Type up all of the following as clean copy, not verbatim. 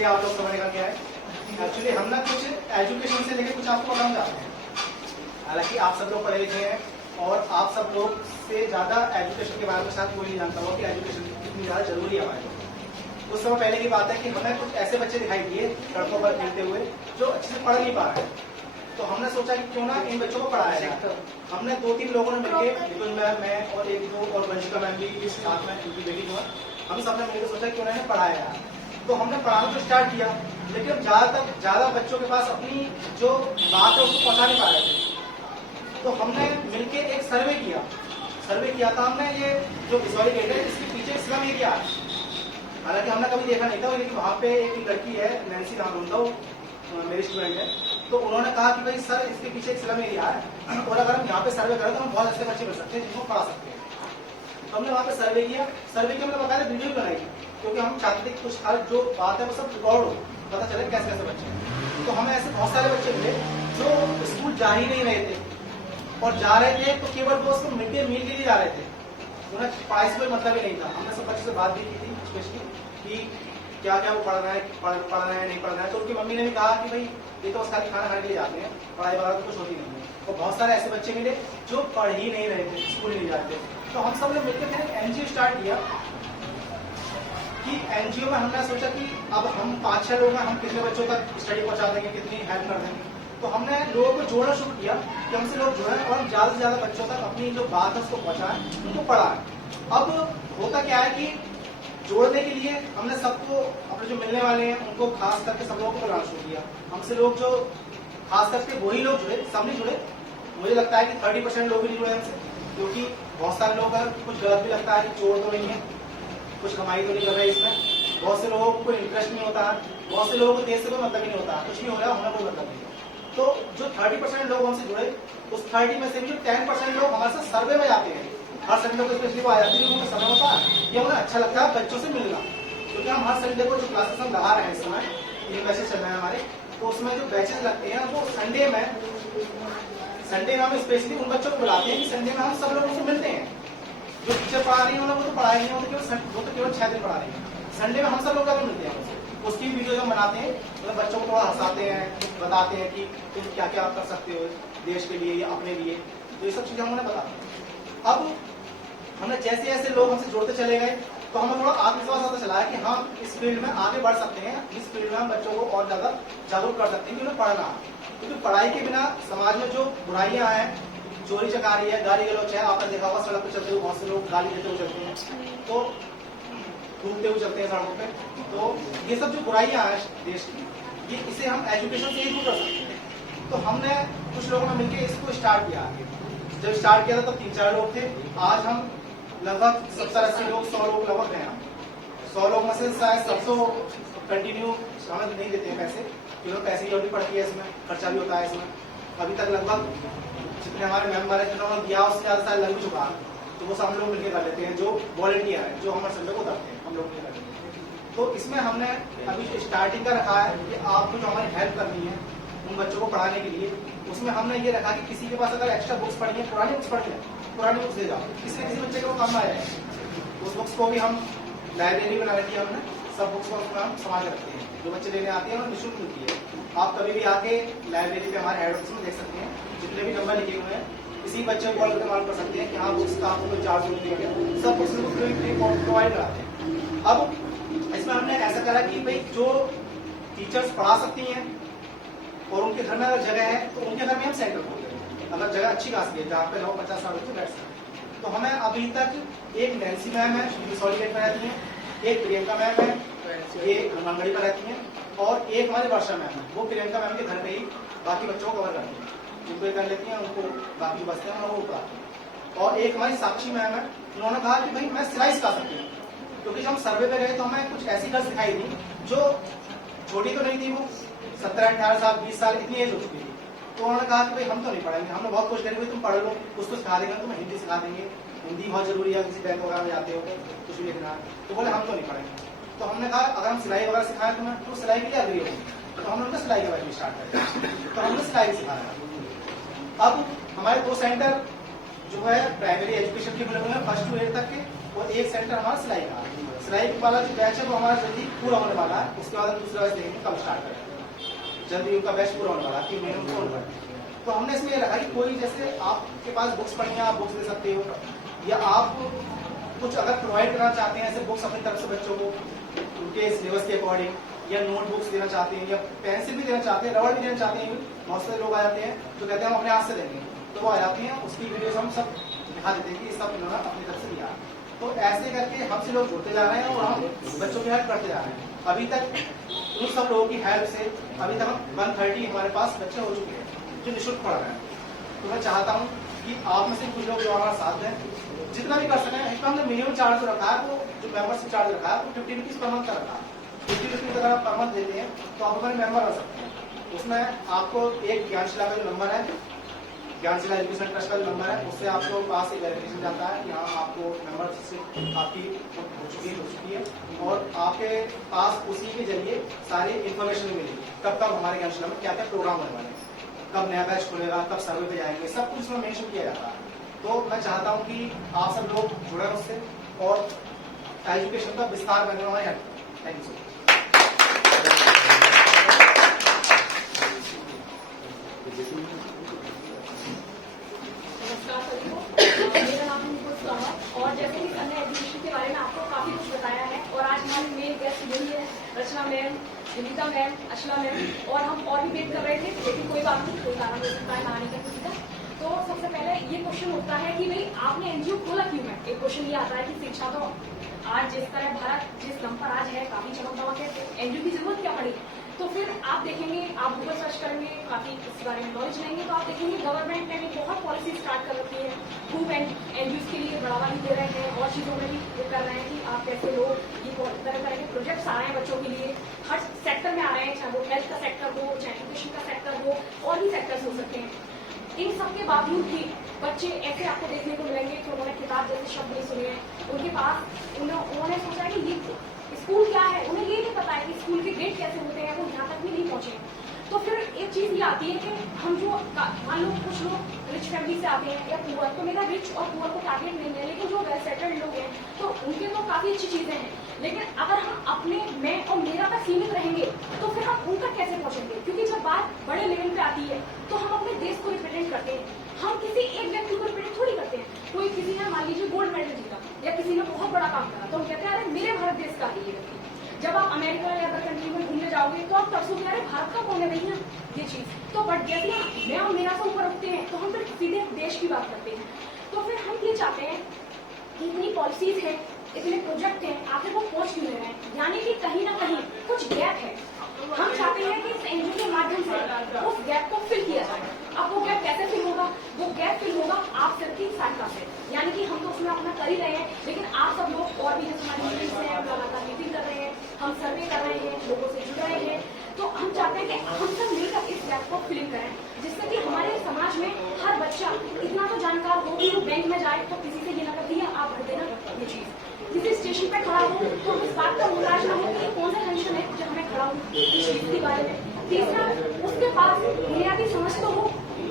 Actually आप लोग समझने का क्या है, एक्चुअली हम ना कुछ एजुकेशन से लेकर कुछ आपको बताना चाहते हैं। हालांकि आप सब लोग पढ़े लिखे हैं और आप सब लोग से ज्यादा एजुकेशन के बारे में शायद कोई नहीं जानता होगा कि एजुकेशन कितनी ज्यादा जरूरी है हमारे लिए। कुछ समय पहले की बात है कि हमें कुछ ऐसे बच्चे दिखाई दिए सड़कों पर खेलते हुए जो अच्छे से पढ़ नहीं पा रहे हैं। तो हमने सोचा कि क्यों ना इन बच्चों को पढ़ाया जाए। हमने 2-3 लोगों ने मिलकर, निकुंज मैम, मैं और एक दो और वंशिका मैम भी साथ में, उनकी बेटी जो है, हम सबने मिलकर सोचा क्यों ना इन्हें पढ़ाया जाए। तो हमने पढ़ाना तो स्टार्ट किया, लेकिन ज्यादा बच्चों के पास अपनी जो बात है उसको पहुंचा नहीं पा रहे थे। तो हमने मिलकर एक सर्वे किया था हमने। ये जो विसौली गेट है इसके पीछे स्लम एरिया है, हालांकि हमने कभी देखा नहीं था, लेकिन वहाँ पे एक लड़की है, नैन्सी नाम उनका, वो मेरी स्टूडेंट है। तो उन्होंने कहा कि भाई सर इसके पीछे एक स्लम एरिया है और अगर हम यहाँ पे सर्वे करें तो हम बहुत अच्छे बच्चे मिल सकते हैं जिनको पढ़ा सकते हैं। तो हमने वहाँ पे सर्वे किया, हमने बकायदा वीडियो बनाई, क्योंकि हम चाहते थे कुछ हर जो बात है वो सब रिकॉर्ड हो, पता चले कैसे कैसे बच्चे हैं। तो हमें ऐसे बहुत सारे बच्चे मिले जो स्कूल जा ही नहीं रहे थे, और जा रहे थे तो केवल वो उसको मिड डे मील के लिए जा रहे थे, उन्हें पढ़ाई से कोई मतलब ही नहीं था। हमने सब बच्चों से बात भी की थी स्पेशली कि क्या क्या वो पढ़ रहे हैं नहीं पढ़ रहे हैं। तो उनकी मम्मी ने भी कहा कि भाई ये तो बस खाली खाना खाने के लिए जाते हैं, पढ़ाई वगैरह तो कुछ होती नहीं है। तो बहुत सारे ऐसे बच्चे मिले जो पढ़ ही नहीं रहे थे, स्कूल नहीं जाते। तो हम सब ने मिलकर फिर एक एनजीओ स्टार्ट किया कि एनजीओ में हमने सोचा कि अब हम 5-6 लोग हैं, हम कितने बच्चों तक स्टडी पहुंचा देंगे, कितनी हेल्प कर देंगे। तो हमने लोगों को जोड़ना शुरू किया कि हमसे लोग जुड़े और ज्यादा से ज्यादा बच्चों तक अपनी जो बात है उसको पहुंचाएं, उनको पढ़ाएं। अब होता क्या है कि जोड़ने के लिए हमने सबको, अपने जो मिलने वाले हैं उनको खास करके सब लोगों को बुलाना शुरू किया। हमसे लोग जो खास करके वही लोग जुड़े, सब नहीं जुड़े। मुझे लगता है कि 30% लोग भी नहीं जुड़े हमसे, क्योंकि बहुत सारे लोग हैं, कुछ गलत भी लगता है कि चोर तो नहीं है, कुछ कमाई तो नहीं कर रहे इसमें। बहुत से लोगों को कोई इंटरेस्ट नहीं होता है, बहुत से लोगों को देश से कोई मतलब ही नहीं होता, कुछ भी हो रहा है हमें कोई मतलब नहीं। तो जो 30% लोग हमसे जुड़े, उस 30 में से भी जो 10% लोग हमारे साथ सर्वे में जाते हैं, हर संडे को स्पेशली वो आ जाती है, उनको समय होता है कि उन्हें अच्छा लगता है बच्चों से मिलना। क्योंकि हम हर संडे को जो क्लासेस हम लगा रहे हैं इस समय, ये बैचेस चल रहे हैं हमारे, तो उसमें जो बैचेस लगते हैं वो संडे में हम स्पेशली उन बच्चों को बुलाते हैं कि संडे में हम सब लोगों से मिलते हैं। जो टीचर पढ़ा रही है वो तो पढ़ाई नहीं, वो तो केवल 6 दिन पढ़ा रही है। संडे में हम सब लोग कभी मिलते हैं, उसकी वीडियो हम बनाते हैं, मतलब बच्चों को थोड़ा हंसाते हैं, बताते हैं कि तुम क्या क्या कर सकते हो देश के लिए या अपने लिए, तो ये सब चीजें हम उन्हें बताते हैं। अब हमने जैसे जैसे लोग हमसे जुड़ते चले गए तो हमें थोड़ा आत्मविश्वास आता चला है कि हम इस फील्ड में आगे बढ़ सकते हैं, इस फील्ड में हम बच्चों को और ज्यादा जागरूक कर सकते हैं कि उन्हें पढ़ना। क्योंकि पढ़ाई के बिना समाज में जो बुराइयां हैं, चोरी चकारी है, गाली गलौच है, आपने देखा होगा सड़क पर चलते हुए बहुत से लोग गाली देते हुए चलते हैं, तो घूमते हुए चलते हैं सड़कों पे। तो ये सब जो बुराइयां हैं देश की, ये इसे हम एजुकेशन से ही दूर कर सकते हैं। तो हमने कुछ लोगों ने मिलकर इसको स्टार्ट किया। जब स्टार्ट किया था तब 3-4 लोग थे, आज हम लगभग 70-80 लोग, 100 लोग लगभग हैं। 100 लोग में से शायद 700 कंटिन्यू हमें नहीं देते हैं पैसे, क्योंकि पैसे की जरूरत पड़ती है, इसमें खर्चा भी होता है। इसमें अभी तक लगभग जितने हमारे मेंबर है जिन्होंने दिया उससे ज्यादा शायद लग भी चुका है, तो वो सब हम लोग मिलकर कर लेते हैं। जो वॉलंटियर है, जो हमारे संडे को करते हैं, हम लोग मिलकर करते हैं। तो इसमें हमने अभी स्टार्टिंग का रखा है कि आपको जो हमारी हेल्प करनी है उन बच्चों को पढ़ाने के लिए, उसमें हमने ये रखा कि किसी के पास अगर एक्स्ट्रा बुक्स पढ़ी है, पुरानी बुक्स पढ़ी है, पुरानी बुक्स दे जाओ, किसी बच्चे को काम आए उस बुक्स को भी हम लाइब्रेरी बना रखी है हमने, सब बुक्स को हम संभाल रखते हैं। जो बच्चे लेने आते हैं उन्हें निःशुल्क मिलती है। आप कभी भी आके लाइब्रेरी पे हमारे हेड ऑफिस में देख सकते हैं, जितने भी नंबर लिखे हुए हैं, किसी बच्चे को कॉल करके मालूम कर सकते हैं कि हाँ बुक्स का आपको कोई चार्ज नहीं दिया, सब बुक्स को फ्री प्रोवाइड कराते हैं। अब इसमें हमने ऐसा करा कि भाई जो टीचर्स पढ़ा सकती हैं और उनके घर में अगर जगह है तो उनके घर में हम सेंटर खोल रहे हैं, अगर जगह अच्छी खासी है जहाँ पे 50-60 बच्चे बैठ सकते हैं। तो हमें अभी तक एक नैन्सी मैम है, विसौली गेट में रहती है, एक प्रियंका मैम है, ये हनुमानगढ़ी पर रहती है, और एक हमारी वर्षा मैम है, वो प्रियंका मैम के घर पे ही बाकी बच्चों को कवर करती है, जिनको ये कर लेती हैं उनको बाकी बचते हैं वो पढ़ाती है। और एक हमारी साक्षी मैम है, उन्होंने कहा कि भाई मैं सिलाई सिखा सकती हूँ, क्योंकि जब हम सर्वे पे गए तो हमें कुछ ऐसी गर्ल्स दिखाई दी जो छोटी तो नहीं थी, वो 17-18 साल 20 साल इतनी एज हो चुकी थी। तो उन्होंने कहा कि भाई हम तो नहीं पढ़ेंगे, हमने बहुत कुछ करी, तुम पढ़ लो, कुछ तो सिखा देंगे, तुम्हें हिंदी सिखा देंगे, हिंदी बहुत जरूरी है, किसी बैंक वगैरह में जाते हो कुछ भी लिखना। तो बोले हम तो नहीं पढ़ेंगे। तो हमने कहा अगर हम सिलाई वगैरह सिखाएं तुम्हें तो सिलाई के लिए अग्री होगी, तो हमने उनका सिलाई के बारे में स्टार्ट किया, तो हमने सिलाई सिखाया। अब हमारे 2 सेंटर जो है प्राइमरी एजुकेशन के खुले हुए हैं 1st to 8 तक के, और एक सेंटर हमारा सिलाई का। सिलाई वाला जो बैच है वो हमारा जल्दी पूरा होने वाला है, उसके बाद हम दूसरा बैच देखेंगे कब स्टार्ट करेंगे, जल्दी उनका बैच पूरा होने वाला है, 3 महीने में होने वाला है। तो हमने इसमें ये रखा कि कोई जैसे आपके पास बुक्स पढ़ी हैं, आप बुक्स दे सकते हो, या आप कुछ अगर प्रोवाइड करना चाहते हैं ऐसे बुक्स अपनी तरफ से बच्चों को उनके सिलेबस के अकॉर्डिंग, या नोटबुक्स देना चाहते हैं, या पेंसिल भी देना चाहते हैं, रबड़ भी देना चाहते हैं, बहुत सारे लोग आ जाते हैं तो कहते हैं हम अपने हाथ से देंगे, तो वो आ जाते हैं, उसकी वीडियोस हम सब दिखा देते हैं कि सब इन्होंने अपनी तरफ से दिया। तो ऐसे करके हमसे लोग जुड़ते जा रहे हैं और हम बच्चों की हेल्प करते जा रहे हैं। अभी तक उन सब लोगों की हेल्प से अभी तक हम 130 हमारे पास बच्चे हो चुके हैं जो निःशुल्क पढ़ रहे हैं। तो मैं चाहता हूँ कि आप में से कुछ लोग जो हमारा साथ दें, जितना भी कर सकें। इसमें हमने मिनिमम चार्ज रखा है, वो जो मेंबरशिप चार्ज रखा है वो 50 रुपीज पर मंथ का रखा है। 50 रुपीज अगर आप पर मंथ देते हैं तो आप हमारे मेंबर बन सकते हैं। उसमें आपको एक ज्ञानशिला का जो नंबर है, ज्ञानशिला एजुकेशन ट्रस्ट का जो नंबर है, उससे आपको पास एक वेरिफिकेशन जाता है कि हाँ आपको मेंबरशिप आपकी हो चुकी है और आपके पास उसी के जरिए सारी इन्फॉर्मेशन मिलेगी कब कब हमारे ज्ञानशिला में क्या क्या प्रोग्राम होने वाले हैं, कब नया बैच खुलेगा, कब सर्वे पे जाएंगे, सब कुछ उसमें मेंशन किया जाता है। तो मैं चाहता हूँ कि आप सब लोग जुड़े उससे और एजुकेशन का विस्तार करने में हमारी हेल्प करें। Thank you so much. नमस्कार सभी को, मेरा नाम है निकुल कुमार और जैसे कि हमने एजुकेशन के बारे में आपको काफी कुछ बताया है और आज हमारी मेन गेस्ट यही है रचना ma'am, Vinita ma'am, Achla ma'am और हम और भी वेट कर रहे थे लेकिन कोई बात नहीं, कोई कारण हो सकता है ना आने का किसी का। तो सबसे पहले ये क्वेश्चन उठता है कि भाई आपने एनजीओ खोला क्यों है। एक क्वेश्चन ये आता है कि शिक्षा तो आज जिस तरह भारत जिस दम पर आज है काफी चमक दमक है, तो एनजीओ की जरूरत क्या पड़ी। तो फिर आप देखेंगे, आप गूगल सर्च करेंगे, काफी इस बारे में नॉलेज लेंगे तो आप देखेंगे गवर्नमेंट ने भी बहुत पॉलिसी स्टार्ट कर रखी है, खूब एनजीओ के लिए बढ़ावा भी दे रहे हैं और चीजों में भी ये कर रहे हैं कि आप कैसे लोग ये तरह तरह के प्रोजेक्ट्स आ रहे हैं बच्चों के लिए, हर सेक्टर में आ रहे हैं, चाहे वो हेल्थ का सेक्टर हो, चाहे एजुकेशन का सेक्टर हो, और भी सेक्टर्स हो सकते हैं। इन सब के बावजूद भी बच्चे ऐसे आपको देखने को मिलेंगे कि उन्होंने किताब जैसे शब्द नहीं सुने हैं, उनके पास उन्होंने सोचा है कि ये स्कूल क्या है, उन्हें ये नहीं पता है कि स्कूल के ग्रेड कैसे होते हैं, वो यहाँ तक भी नहीं पहुंचे। तो फिर एक चीज ये आती है कि हम जो मान लो कुछ लोग रिच फैमिली से आते हैं या पुअर, तो मेरा रिच और पुअर को टारगेट नहीं है, लेकिन जो वेल सेटल्ड लोग हैं तो उनके तो काफी अच्छी चीजें हैं, लेकिन अगर हम अपने मैं और मेरा तक सीमित रहेंगे तो फिर हम उन तक कैसे पहुंचेंगे। क्योंकि जब बात बड़े लेवल पे आती है तो हम अपने देश को रिप्रेजेंट करते हैं, हम किसी एक व्यक्ति को रिप्रेजेंट थोड़ी करते हैं। कोई किसी ने मान लीजिए गोल्ड मेडल जीता या किसी ने बहुत बड़ा काम करा तो हम कहते हैं अरे मेरे भारत देश का है ये व्यक्ति। जब आप अमेरिका या अदर कंट्री में घूमने जाओगे तो आप तरसोगे अरे भारत का कौन है भैया ये चीज। तो बट जैसे मैं और मेरा से ऊपर उठते हैं तो हम फिर सीधे देश की बात करते हैं। तो फिर हम ये चाहते हैं कि इतनी पॉलिसीज है, इतने प्रोजेक्ट हैं, आखिर वो पहुंच क्यों रहे हैं, यानी कि कहीं ना कहीं कुछ गैप है। हम चाहते हैं कि इस एनजीओ के माध्यम से उस गैप को फिल किया जाए। अब वो गैप कैसे फिल होगा, वो गैप फिल होगा आप सबकी सहायता से, यानी कि हम तो उसमें अपना कर ही रहे हैं, लेकिन आप सब लोग और भी जैसे हमारी मीटिंग्स हैं, लगातार मीटिंग कर रहे हैं, हम सर्वे कर रहे हैं, लोगों से जुड़ रहे हैं, तो हम चाहते हैं कि हम सब मिलकर इस गैप को फिल करें, जिससे कि हमारे समाज में हर बच्चा इतना तो जानकार हो कि वो बैंक में जाए तो किसी से ये ना कर दिया आप भर देना ये चीज, किसी स्टेशन पे खड़ा हो तो इस बात का मुलाज ना हो कि कौन सा टेंशन है जब हमें खड़ा हो इस चीज के बारे में। तीसरा, उसके पास बुनियादी समझ तो हो,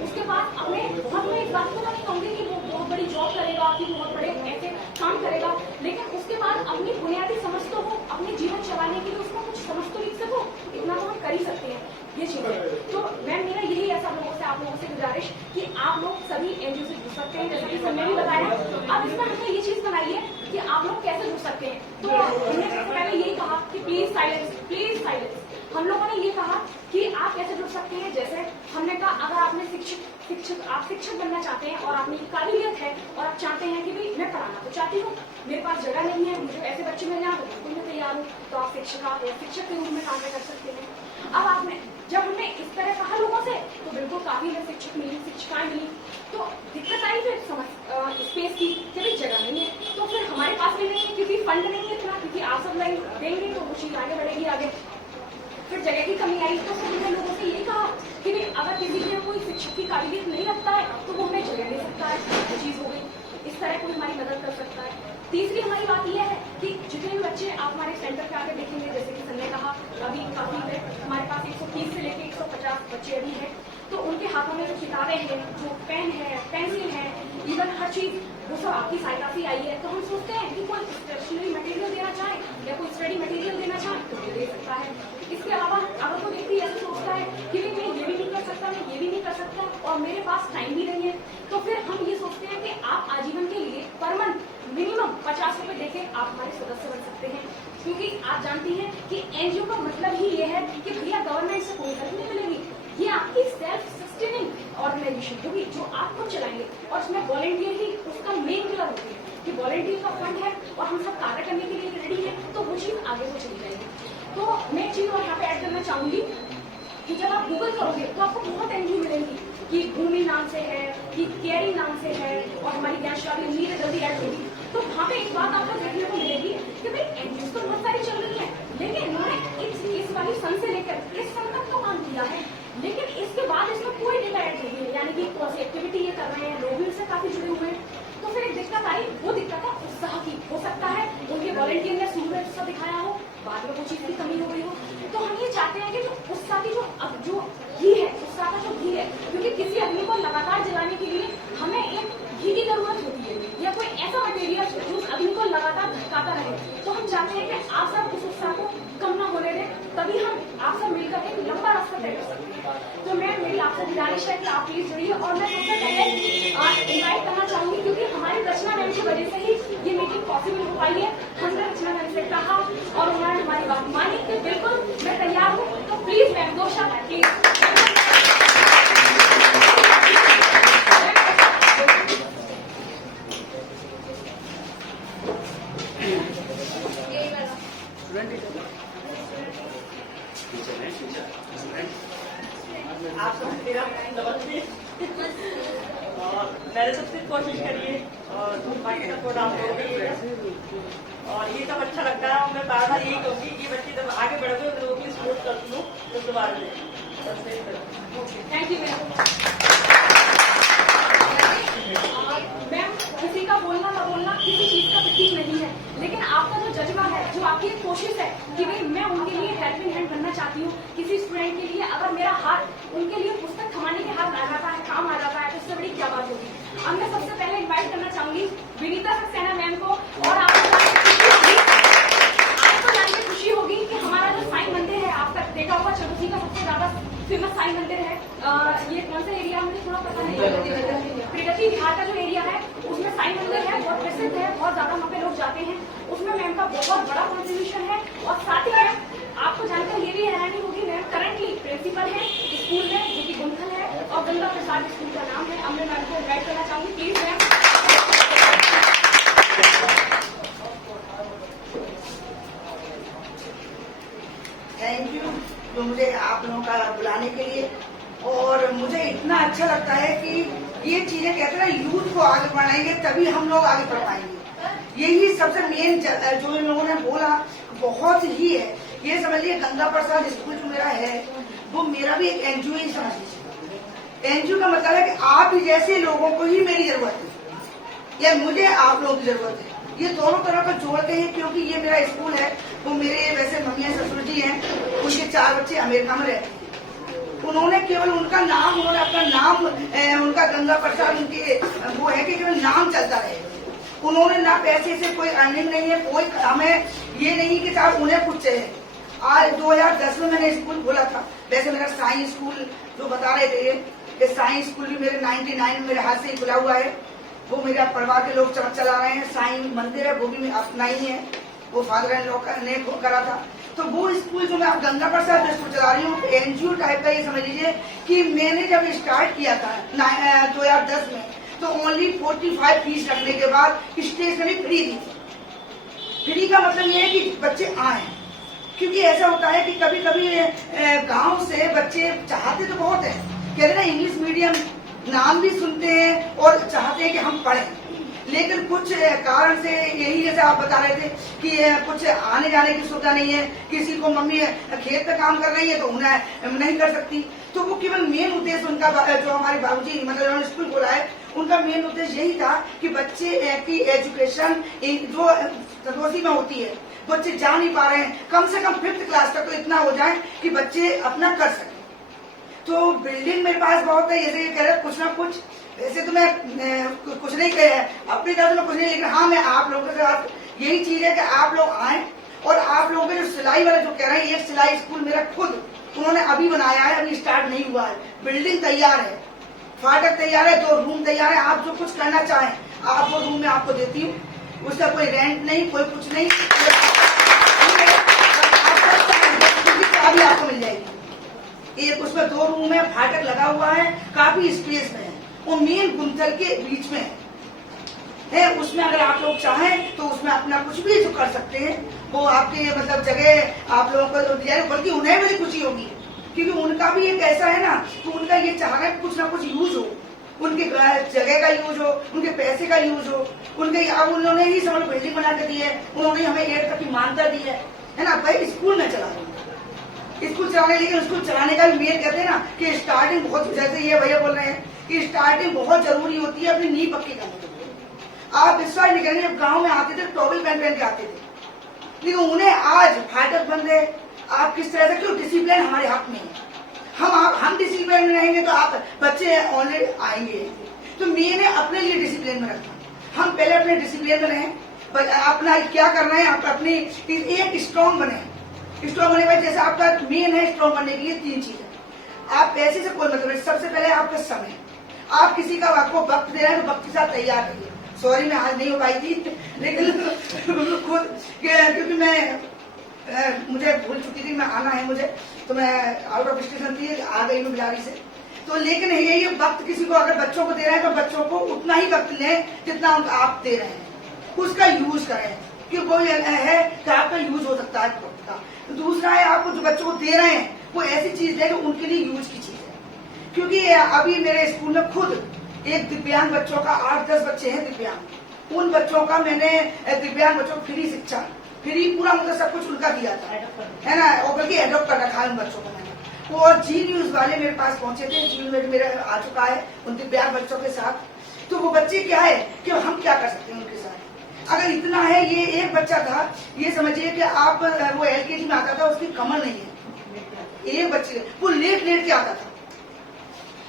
उसके पास अपने बहुत मैं इस बात को नहीं कहूंगी कि वो बहुत बड़ी जॉब करेगा, कि बहुत बड़े ऐसे काम करेगा, लेकिन उसके बाद अपनी बुनियादी समझ तो हो, अपने जीवन चलाने के लिए उसको कुछ समझ तो विकसित हो, इतना तो हम कर ही सकते हैं ये चीजें। तो मैम मेरा यही ऐसा लोगों से आप लोगों से गुजारिश कि आप लोग सभी एनजीओ से जुड़ सकते हैं, जैसा कि सर ने भी बताया। अब इसमें हमने ये चीज बनाई है कि आप लोग कैसे जुड़ सकते हैं। तो हमने सबसे पहले यही कहा कि प्लीज साइलेंस, प्लीज साइलेंस। हम लोगों ने ये कहा कि आप कैसे जुड़ सकते हैं, जैसे हमने कहा अगर आपने आप शिक्षक बनना चाहते हैं और आपकी काबिलियत है और आप चाहते हैं कि भाई मैं पढ़ाना तो चाहती हूँ, मेरे पास जगह नहीं है, मुझे ऐसे बच्चे मिल जाए तो बिल्कुल मैं तैयार हूँ, तो आप शिक्षक के रूप में काम कर सकते हैं। अब आपने जब हमने इस तरह कहा लोगों से तो बिल्कुल काफी शिक्षक मिली, शिक्षिकाएं मिली, तो दिक्कत आई फिर स्पेस की कि भाई जगह नहीं है, तो फिर हमारे पास भी नहीं है क्योंकि फंड नहीं है इतना, क्योंकि आप सब देंगे तो वो चीज आगे बढ़ेगी आगे। फिर जगह की कमी आई तो फिर हमने लोगों से ये कहा कि भाई अगर किसी में कोई शिक्षक की काबिलियत नहीं रखता है तो वो हमें जगह दे सकता है, वो चीज हो गई, इस तरह कोई हमारी मदद कर सकता है। तीसरी हमारी बात यह है कि जितने भी बच्चे आप हमारे सेंटर पे आके देखेंगे, जैसे कि सर ने कहा अभी काफी है हमारे पास 130 से लेकर 150 बच्चे अभी हैं, तो उनके हाथों में जो किताबें हैं, जो पेन है, पेंसिल है, इवन हर चीज वो सब आपकी सहायता से आई है। तो हम सोचते हैं कि कोई स्टेशनरी मटेरियल देना चाहे या कोई स्टडी मटेरियल देना चाहे तो वो दे सकता है। इसके अलावा अगर कोई व्यक्ति ऐसे सोचता है कि मैं ये भी नहीं कर सकता, मैं ये भी नहीं कर सकता और मेरे पास टाइम भी नहीं है, तो फिर हम ये सोचते हैं कि आप आजीवन के लिए पर मंथ मिनिमम 50 रुपए देके आप हमारे सदस्य बन सकते हैं। क्योंकि आप जानती हैं कि एनजीओ का मतलब ही ये है कि भैया गवर्नमेंट से कोई हेल्प नहीं मिलेगी, ये आपकी सेल्फ सस्टेनिंग ऑर्गेनाइजेशन होगी जो आप खुद चलाएंगे और उसमें वॉलंटियर ही उसका मेन पिलर होती है कि वॉलंटियर का फंड है और हम सब कार्य करने के लिए रेडी है, तो वो चीज आगे को चली जाएगी। तो मैं एक चीज और यहाँ पे ऐड करना चाहूंगी कि जब आप गूगल करोगे तो आपको बहुत एनजीओ मिलेंगी कि भूमि नाम से है, कि केयरिंग नाम से है और हमारी ज्ञानशाली उम्मीद है जल्दी ऐड होगी। तो वहाँ पे एक बात आपको देखने को मिलेगी कि भाई एनजीओ तो बहुत सारी चल रही है, लेकिन इन्होंने इस वाली सन से लेकर इस सन तक तो काम किया है, लेकिन इसके बाद इसमें कोई डेटा ऐड नहीं है, यानी कि कौन सी एक्टिविटी ये कर रहे हैं, लोग भी उससे काफी जुड़े हुए हैं। तो फिर एक दिक्कत आई, वो दिक्कत है उत्साह की। हो सकता है उनके वॉलंटियर ने शुरू में उत्साह दिखाया हो, बाद में कुछ चीज की कमी हो गई हो, तो हम ये चाहते हैं कि जो उत्साह की जो घी है, उत्साह का जो घी है, क्योंकि किसी अग्नि को लगातार जलाने के लिए हमें एक घी की जरूरत होती है या कोई ऐसा मटेरियल जो उस अग्नि को लगातार भटकाता रहे। तो हम चाहते हैं कि आप सब उस उत्साह को कम न होने दें, तभी हम आप सब मिलकर एक लंबा रास्ता तय कर सकते हैं। तो मैं मेरी आपसे गुजारिश है कि आप प्लीज जुड़िए और मैं सबसे पहले इन्वाइट करना चाहूंगी, क्योंकि हमारी रचना मैम की वजह से ही ये मीटिंग पॉसिबल हो पाई है। हमने रचना मैम से कहा और उन्होंने हमारी बात मानी कि बिल्कुल मैं तैयार हूँ, तो प्लीज मैम दो शब्द प्लीज। आप सब मेरा नमस्ते और मैंने सबसे कोशिश करी है और बाकी सबको डाल और ये सब अच्छा लगता है और मैं बार बार यही कहूँगी कि बच्चे जब आगे बढ़ोगे तो लोगों की सपोर्ट करती हूँ तो दोबारा थैंक यू मैम। किसी का बोलना ना बोलना किसी चीज का प्रतीक नहीं है, लेकिन आपका जो जज्बा है, जो आपकी एक कोशिश है कि भाई मैं उनके लिए हेल्पिंग हैंड बनना चाहती हूँ, किसी स्टूडेंट के लिए अगर मेरा हाथ उनके लिए पुस्तक थमाने के हाथ आ जाता है, काम आ जाता है, तो इससे बड़ी क्या बात होगी। अब मैं सबसे पहले इन्वाइट करना चाहूंगी विनीता सक्सेना मैम को, और आपको जान के खुशी होगी कि हमारा जो साईं मंदिर है, आप तक देखा होगा चंद्रजी का सबसे ज्यादा फेमस साईं मंदिर है। ये कौन सा एरिया मुझे थोड़ा पता नहीं, प्रगति विहार का जो एरिया है उसमें साईं मंदिर है, बहुत प्रसिद्ध है, बहुत ज्यादा वहाँ पे लोग जाते हैं। उसमें मैम का बहुत बड़ा कॉन्ट्रीब्यूशन है और साथ ही मैम आपको जानकर ये भी हैरानी होगी, मैम करंटली प्रिंसिपल है स्कूल में जो कि गुंथल है और गंगा प्रसाद स्कूल का नाम है। अब मैं मैम को इन्वाइट करना चाहूंगी, प्लीज मैम। थैंक यू तो मुझे आप लोगों का बुलाने के लिए, और मुझे इतना अच्छा लगता है कि ये चीजें कहते हैं ना, यूथ को आगे बढ़ाएंगे तभी हम लोग आगे बढ़ पाएंगे। यही सबसे मेन जो इन लोगों ने बोला बहुत ही है। ये समझ लीजिए गंगा प्रसाद स्कूल जो मेरा है वो मेरा भी एक एनजीओ ही समझ लीजिए। एनजीओ का मतलब है कि आप जैसे लोगों को ही मेरी जरूरत है या मुझे आप लोगों की जरूरत है, ये दोनों तरह को जोड़ के हैं। क्योंकि ये मेरा स्कूल है, वो मेरे वैसे मम्मी ससुर जी हैं, उनके 4 बच्चे अमेरिका में रहते हैं। उन्होंने केवल उनका नाम, उन्होंने अपना नाम, उनका गंगा प्रसाद उनके वो है कि केवल नाम चलता रहे। उन्होंने ना पैसे से कोई अर्निंग नहीं है, कोई हमें ये नहीं कि साहब उन्हें कुछ चाहिए। आज 2010 में मैंने स्कूल खोला था। वैसे मेरा साइंस स्कूल जो बता रहे थे कि साइंस स्कूल भी मेरे 99 में मेरे हाथ से ही खुला हुआ है, वो मेरे परिवार के लोग चला रहे हैं। साईं मंदिर है वो भी अपना ही है, वो फादर इन लॉ ने करा था। तो वो स्कूल जो मैं आप गंगा प्रसाद जो स्कूल चला रही हूँ एनजीओ टाइप का, ये समझ लीजिए कि मैंने जब स्टार्ट किया था 2010 में, तो ओनली 45 फीस रखने के बाद स्टेशनरी फ्री दी थी। फ्री का मतलब ये है कि बच्चे आए, क्योंकि ऐसा होता है कि कभी कभी गांव से बच्चे चाहते तो बहुत है, कहते ना इंग्लिश मीडियम नाम भी सुनते हैं और चाहते हैं कि हम पढ़ें, लेकिन कुछ कारण से यही जैसे आप बता रहे थे कि कुछ आने जाने की सुविधा नहीं है, किसी को मम्मी खेत पे काम कर रही है तो उन्हें नहीं कर सकती। तो वो केवल मेन उद्देश्य उनका जो हमारे बाबूजी मतलब उन्होंने स्कूल खोला है, उनका मेन उद्देश्य यही था कि बच्चे की एजुकेशन जो सदोसी में होती है, बच्चे जा नहीं पा रहे हैं, कम से कम 5th क्लास तक तो इतना हो जाए कि बच्चे अपना कर सकें। तो बिल्डिंग मेरे पास बहुत है, जैसे ये कह रहे कुछ ना कुछ, वैसे तो मैं कुछ नहीं कह अपनी तरफ से कुछ नहीं, लेकिन हाँ मैं आप लोगों के साथ यही चीज है कि आप लोग आए और आप लोगों के जो सिलाई वाले जो कह रहे हैं, एक सिलाई स्कूल मेरा खुद उन्होंने अभी बनाया है, अभी स्टार्ट नहीं हुआ है, बिल्डिंग तैयार है, फाटक तैयार है, 2 रूम तैयार है। आप जो कुछ करना चाहें आप वो रूम में आपको देती हूँ, उसका कोई रेंट नहीं, कोई कुछ नहीं, चाबी आपको मिल जाएगी। एक उसमें 2 रूम है, फाटक लगा हुआ है, काफी स्पेस में है, वो मेन गुंथल के बीच में है। उसमें अगर आप लोग चाहें तो उसमें अपना कुछ भी जो कर सकते हैं, वो आपके मतलब जगह आप लोगों को दिया है, बल्कि उन्हें बड़ी खुशी होगी, क्योंकि उनका भी एक ऐसा है ना कि उनका ये चाह रहा है कुछ ना कुछ यूज हो, उनके जगह का यूज हो, उनके पैसे का यूज हो, उनके अब उन्होंने ही समझ बिल्डिंग बना के दी है, उन्होंने हमें 8 तक की मान्यता दी है ना। भाई स्कूल में चला रहे स्कूल चलाने, लेकिन स्कूल चलाने का भी मेन कहते हैं ना कि स्टार्टिंग बहुत, जैसे ये भैया बोल रहे हैं कि स्टार्टिंग बहुत जरूरी होती है अपनी नींव पक्की करने के लिए। आप विश्वास नहीं करेंगे, गांव में आते थे टॉवल पहन के आते थे, लेकिन उन्हें आज फाटक बंद है। आप किस तरह से, क्यों डिसिप्लिन हमारे हाथ में है, हम डिसिप्लिन में रहेंगे तो आप बच्चे ऑनलाइन आएंगे। तो मैंने अपने लिए डिसिप्लिन में रखा, हम पहले अपने डिसिप्लिन में रहें, अपना क्या करना है, आप अपनी एक स्ट्रॉन्ग बने। स्ट्रॉन्ग होने के बाद जैसे आपका मेन है स्ट्रॉन्ग बनने के लिए 3 चीजें। आप पैसे से कोई मतलब नहीं, सबसे पहले आपका समय, आप किसी का आपको वक्त दे रहे हैं तो वक्त के साथ तैयार रहिए। सॉरी मैं आज नहीं हो पाई थी, लेकिन खुद क्योंकि मैं मुझे भूल चुकी थी, मैं आना है मुझे, तो मैं आउट ऑफ स्टेशन थी, आ गई हूँ बिलारी से। तो लेकिन ये वक्त किसी को अगर बच्चों को दे रहे हैं तो बच्चों को उतना ही वक्त लें जितना आप दे रहे हैं, उसका यूज करें, कि वो है कि आपका यूज हो सकता है वक्त का। दूसरा है आपको जो बच्चों को दे रहे हैं वो ऐसी चीज दें जो उनके लिए यूज की चीज है। क्योंकि अभी मेरे स्कूल में खुद एक दिव्यांग बच्चों का 8-10 बच्चे हैं दिव्यांग, उन बच्चों का मैंने दिव्यांग बच्चों को फ्री शिक्षा, फ्री पूरा मतलब सब कुछ उनका दिया था, है ना, और बल्कि एडॉप्ट कर रखा है उन बच्चों को मैंने। और जी न्यूज वाले मेरे पास पहुंचे थे, जी न्यूज मेरे आ चुका है उन दिव्यांग बच्चों के साथ। तो वो बच्चे क्या है कि हम क्या कर सकते हैं उनके साथ, अगर इतना है, ये एक बच्चा था, ये समझिए कि आप वो LKG में आता था, उसकी कमर नहीं है, एक बच्चे वो लेट के आता था,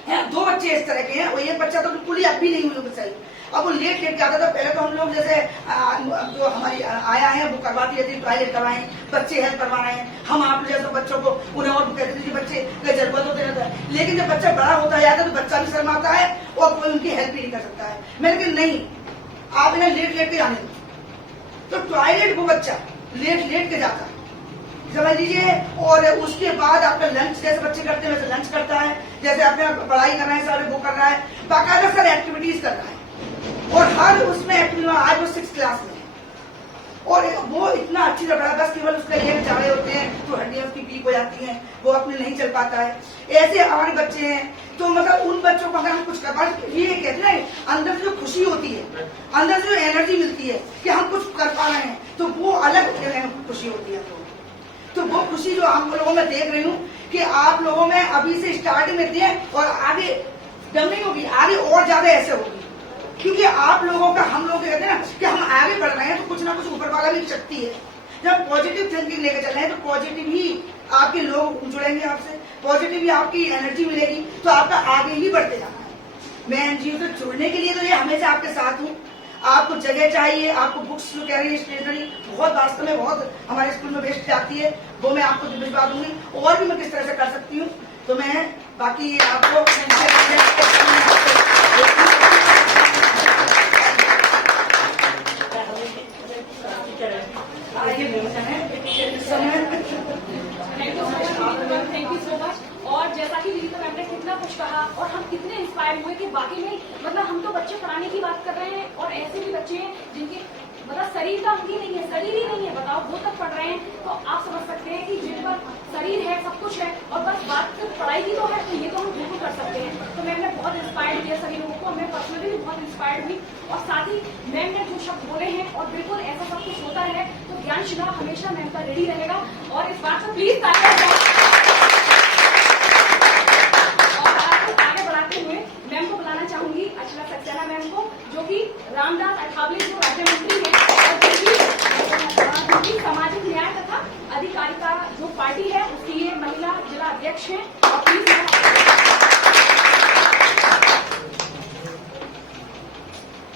है 2 बच्चे इस तरह के हैं, और एक बच्चा तो बिल्कुल ही अब भी नहीं हुई सही, अब वो लेट के आता था। पहले तो हम लोग जैसे जो हमारी आया है वो करवाती रहती, टॉयलेट करवाएं, बच्चे हेल्प करवा रहे हैं, हम आप जैसे बच्चों को उन्हें और कहते थे बच्चे का जरूरत होते रहता है। लेकिन जब बच्चा बड़ा होता जाता है तो बच्चा भी शर्माता है और कोई उनकी हेल्प भी नहीं कर सकता है। मैंने कहा नहीं, आप इन्हें लेट के आने दो। तो टॉयलेट वो बच्चा लेट के जाता है, समझ लीजिए। और उसके बाद आपका लंच, जैसे बच्चे करते हैं वैसे लंच करता है, जैसे आपने पढ़ाई कर रहे हैं सारे वो कर रहा है, बाकायदा सर एक्टिविटीज कर रहा है, और हर उसमें एक्टिविटी, आज वो 6th क्लास में है, और वो इतना अच्छी लग रहा है, बस केवल उसके लिए चाड़े होते हैं तो हड्डियां उसकी वीक हो जाती हैं, वो अपने नहीं चल पाता है। ऐसे हमारे बच्चे हैं, तो मतलब उन बच्चों को अगर हम कुछ कर पाए, ये कहते हैं अंदर से जो खुशी होती है, अंदर से जो एनर्जी मिलती है कि हम कुछ कर पा रहे हैं, तो वो अलग खुशी होती है। तो वो खुशी जो हम लोगों में देख रही हूँ कि आप लोगों में अभी से स्टार्टिंग में दिए और आगे दम नहीं होगी, आगे और ज्यादा ऐसे होगी, क्योंकि आप लोगों का, हम लोग कहते हैं ना कि हम आगे बढ़ रहे हैं तो कुछ ना कुछ ऊपर वाला भी शक्ति है। जब पॉजिटिव थिंकिंग लेकर चल रहे हैं तो पॉजिटिव ही आपके लोग जुड़ेंगे आपसे, पॉजिटिव ही आपकी एनर्जी मिलेगी, तो आपका आगे ही बढ़ते जाना है। मैं एनजीओ से जुड़ने के लिए तो ये हमेशा आपके साथ हूँ। आपको जगह चाहिए, आपको बुक्स जो कह रही है, स्टेशनरी बहुत वास्तव में बहुत हमारे स्कूल में बेस्ट जाती है, वो मैं आपको भिजवा दूंगी, और भी मैं किस तरह से कर सकती हूँ तो मैं बाकी आपको थैंक यू सो मच। और जैसा कि दीदी मैम ने कितना कुछ कहा और हम कितने इंस्पायर हुए कि बाकी में मतलब हम तो बच्चे पढ़ाने की बात कर रहे हैं और ऐसे भी बच्चे हैं जिनके मतलब शरीर का अंग ही नहीं है, शरीर ही नहीं है, बताओ वो तक पढ़ रहे हैं, तो आप समझ सकते हैं कि जिन पर शरीर है, सब कुछ है और बस बात सिर्फ पढ़ाई की तो है, तो ये तो हम बिल्कुल कर सकते हैं। तो मैम ने बहुत इंस्पायर किया सभी लोगों को, मैं पर्सनली भी बहुत इंस्पायर्ड हुई, और साथ ही मैम ने जो शब्द बोले हैं और बिल्कुल ऐसा सब कुछ होता है तो ज्ञानशिला हमेशा मैम का रेडी रहेगा। और इस बात से प्लीज आगे बढ़ाते हुए मैम को बुलाना चाहूंगी, अर्चना सक्सेना मैम को, जो कि रामदास अठावले जो राज्य मंत्री है और जो कि सामाजिक न्याय तथा अधिकारिता जो पार्टी है उसकी ये महिला जिला अध्यक्ष है। और प्लीज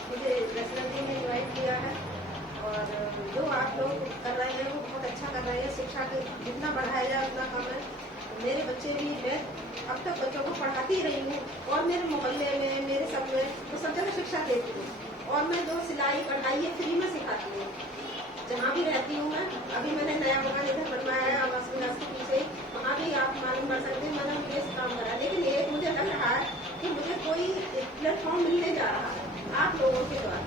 मुझे प्रेसिडेंट ने इनवाइट किया है, और जो आप लोग कर रहे हैं वो बहुत अब तक बच्चों को पढ़ाती रही हूँ और मेरे मोहल्ले में मेरे सब में तो सब जगह शिक्षा देती हूँ। और मैं जो सिलाई कढ़ाई है फ्री में सिखाती हूँ जहाँ भी रहती हूँ मैं। अभी मैंने नया मकान इधर बनवाया है आवास विकास के पीछे, वहाँ भी आप मालूम कर सकते हैं मैंने ये काम करा। लेकिन एक मुझे लग रहा है कि मुझे कोई प्लेटफॉर्म मिलने जा रहा है आप लोगों के द्वारा।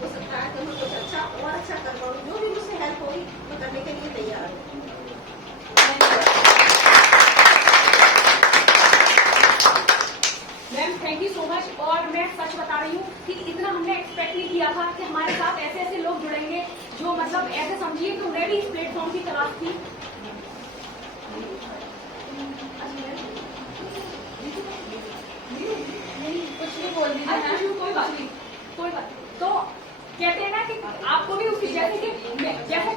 हो सकता है कि मैं कुछ अच्छा और अच्छा कर पाऊँ। जो भी मुझसे हेल्प होगी मैं करने के लिए तैयार हूँ। Ma'am thank you so much. और मैं सच बता रही हूँ कि इतना हमने एक्सपेक्ट नहीं किया था कि हमारे साथ ऐसे ऐसे लोग जुड़ेंगे जो मतलब ऐसे समझिए कि उन्हें भी इस प्लेटफॉर्म की तलाश थी। कुछ नहीं बोल दीजिए अरे मैम। कोई बात नहीं, कोई बात नहीं। तो कहते हैं ना कि आपको भी उसकी जैसे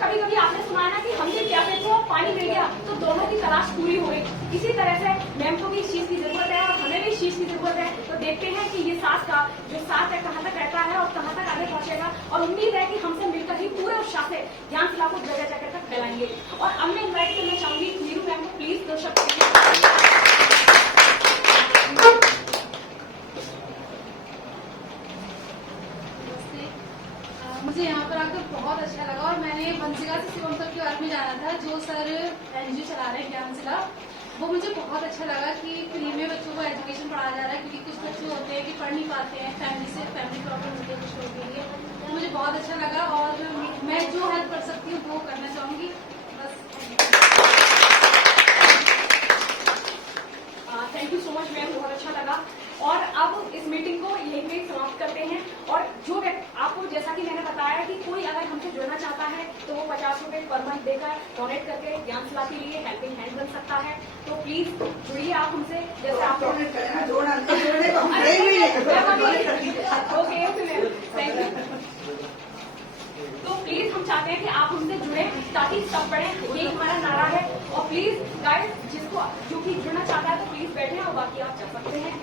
कभी कभी आपने सुना है ना कि हम भी प्यासे थे और पानी मिल गया तो दोनों की तलाश पूरी हो गई। इसी तरह से मैम को भी इस चीज की जरूरत है और हमें भी इस चीज की जरूरत है। तो देखते हैं कि ये साथ का जो साथ है कहाँ तक रहता है और कहाँ तक आगे पहुंचेगा। और उम्मीद है कि हमसे मिलकर ही पूरे उत्साह से ज्ञानशिला को जगह जगह तक फैलाएंगे। और अब मैं इन्वाइट करना चाहूंगी नीरू मैम को, प्लीज दो शब्द। मुझे यहाँ पर आकर बहुत अच्छा लगा और मैंने वंशिका से शिवम सर के बारे में जाना था जो सर एनजीओ चला रहे हैं ज्ञानशिला। वो मुझे बहुत अच्छा लगा कि फ्री में बच्चों को एजुकेशन पढ़ाया जा रहा है, क्योंकि कुछ बच्चे होते हैं कि पढ़ नहीं पाते हैं, फैमिली प्रॉब्लम होती है कुछ लोगों के लिए। तो मुझे बहुत अच्छा लगा और मैं जो हेल्प कर सकती हूँ वो करना चाहूँगी। बस thank you so much ma'am, बहुत अच्छा लगा। और अब इस मीटिंग को यहीं पे समाप्त करते हैं। और जो आपको जैसा कि मैंने बताया कि कोई अगर हमसे जुड़ना चाहता है तो वो 50 रुपए पर मंथ देकर डोनेट करके ज्ञानशिला के लिए हेल्पिंग हैंड बन सकता है। तो प्लीज जुड़िए आप हमसे, जैसे आप डोनेट करें ना, जोड़ने को हम खड़े ही नहीं हैं। Okay thank you. तो प्लीज हम चाहते हैं कि आप हमसे जुड़े ताकि सब बढ़े, यही हमारा नारा है। और प्लीज गाइस जो कि जुड़ना चाहता है तो प्लीज बैठे और बाकी आप जा सकते हैं।